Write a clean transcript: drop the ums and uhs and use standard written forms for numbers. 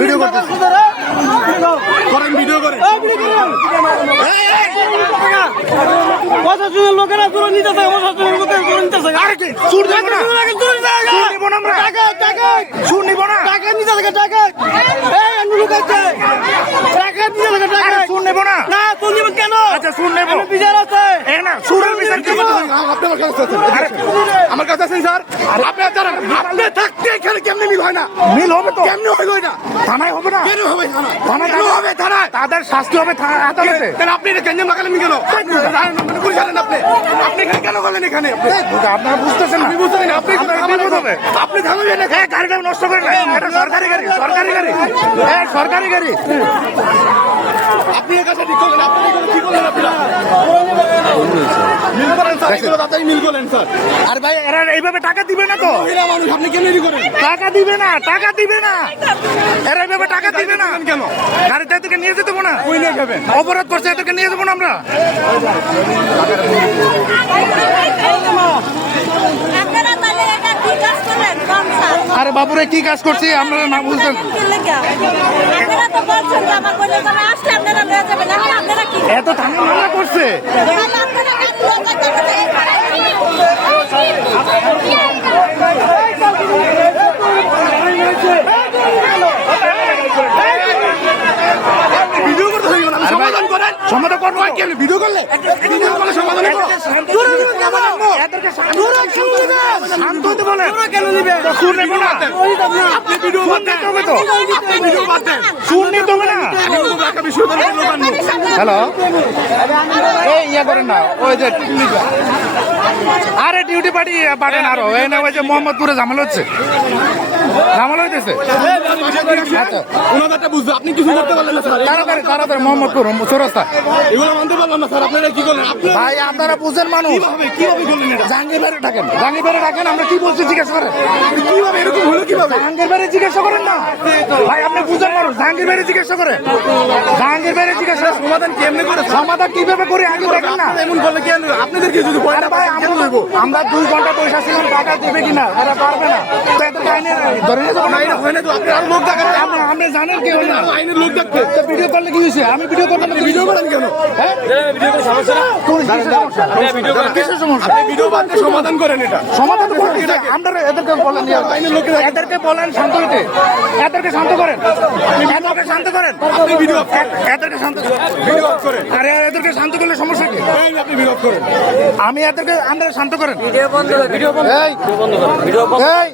Video করতে করেন, video করেন। প্রশাসনের লোকেরা তুলে নিতেছে, প্রশাসনের লোকেরা তুলে নিতেছে। আরে কি সুর দেব না, সুর নিব না আমরা, সুর নিব না, টাকা নিতে থাকে, টাকা এই লোক আছে, টাকা নিতে থাকে, টাকা আরে সুর নেব না। না তুই নিবেন কেন? আচ্ছা সুর নেব, বিচার আছে। এ না সুরের বিচার কি করতে হবে? আপনি আমার কাছে আছেন। আমার কাছে আছেন স্যার। আপনি জানেন আপনি থাকতে এখানে কেমনে মিল হয় না? মিল হবে তো, কেমনে হইল এটা? থানায় হবে না, কেন হবে থানা? থানায় কেন হবে থানা? তাদের শাস্তি হবে আদালতে। তাহলে আপনি এটা কেন লাগালেন কেন? পুলিশ জানেন আপনি? আপনি এখানে কেন করলেন এখানে? আপনারা বুঝতেছেন না, আপনি বুঝতে পারেন আপনি আপনারা বিপদ হবে। আপনি থামাবেন না। গাড়িটা নষ্ট করেন না, এটা সরকারি গাড়ি, সরকারি গাড়ি, সরকারি গাড়ি। আপনি এর কাছে ঠিক করলেন, আপনি কি করলেন? আপনারা মিল করেন স্যার, এগুলো তাড়াতাড়ি মিল করেন স্যার। আর ভাই এরা এইভাবে টাকা দিবে না তো, মহিলা মানুষ আপনি কেমনি করেন? টাকা দিবে না, টাকা দিবে না, এরা এইভাবে টাকা দিবে না। কেন? গাড়িতে এদেরকে নিয়ে যেতে দেবো না, কই নিয়ে যাবেন? অপরাধ করছে এদেরকে নিয়ে যাবো না আমরা। আপনারা তাহলে এটা কি কাজ করলেন কম স্যার? আরে বাবুরে কি কাজ করছি আমরা না বুঝতেন। আপনারা তো বলছেন যে আমার বলে যাবে, আসলে আপনারা লয়ে যাবেন, এখন আপনারা কি এত থানা মামলা করছে, তাহলে আপনারা কেন লয়ে যাইতে হবে? ভিডিও করতে হইব না, সমাধান করেন। সমাধান করবো কেমনি ভিডিও করলে? ভিডিও করলে সমাধান করো। এদেরকে শান্ত হতে বলেন। কেন নিবে? সুর নেবো না, আপনি ভিডিও বাদ দেন। হবে তো, আপনি ভিডিও বাদ দেন। সুর নিতে হবে না। আমি কিন্তু ঢাকা বিশ্ববিদ্যালয়ের লোক আনবো। হ্যালো, এই ইয়ে করেন না, ওই যে আরে ডিউটি পার্টি পাঠান আরো, এই না ওই যে মোহাম্মদপুরে ঝামেলা হচ্ছে, ঝামেলা হইতেছে। আচ্ছা ওনাদেরটা বুঝবে, আপনি কিছু করতে পারলেন না স্যার। তাড়াতাড়ি তাড়াতাড়ি মোহাম্মদপুর চৌরাস্তা। এগুলো মানতে পারলাম না স্যার, আপনারা কি করলেন? আপনি ভাই আপনারা বুঝেন মানুষ, কিভাবে করলেন এটা? জাহাঙ্গীর বাইরে ডাকেন, জাহাঙ্গীর বাইরে ডাকেন, আমরা কি বলছি জিজ্ঞাসা করেন। কিভাবে এরকম হলো কিভাবে? জাহাঙ্গীর বাইরে জিজ্ঞাসা করেন না ভাই, আপনি বুঝেন মানুষ, জাহাঙ্গীর বাইরে জিজ্ঞাসা করেন, জাহাঙ্গীর বাইরে জিজ্ঞাসা। সমাধান কেমনে করে? সমাধান কিভাবে করি আগে দেখেন না। এমন বলে কেন? আপনাদেরকে যদি পয়সা আরে ভাই আমরা 2 ঘন্টা পয়সা ছিলাম, টাকা দেবে কিনা এরা পারবে না, তো এদেরকে আইনে ধরে নিয়ে যাবো না। এটা হয় না তো, আপনি আরো লোক দেখান। আপনি জানেন কি হয় না, আইনের লোক দেখতে ভিডিও করলে কি হয়েছে, আমি ভিডিও করলাম, ভিডিও করেন কেন? হ্যাঁ কিসের সমস্যা? আপনি ভিডিও বাদ দিয়ে সমাধান করেন এটা। সমাধান তো করতে হবে। আপনারা এদেরকে বলেন, এদেরকে বলেন শান্ত হইতে, এদেরকে শান্ত করেন, এদেরকে শান্ত করেন, আপনি ভিডিও এদেরকে শান্ত করেন। ভিডিও অফ করেন। আরে এদেরকে শান্ত করলে সমস্যা কি? আপনি ভিডিও অফ করেন। আমি এদেরকে শান্ত করেন। ভিডিও বন্ধ, ভিডিও বন্ধ, এই ভিডিও বন্ধ। এই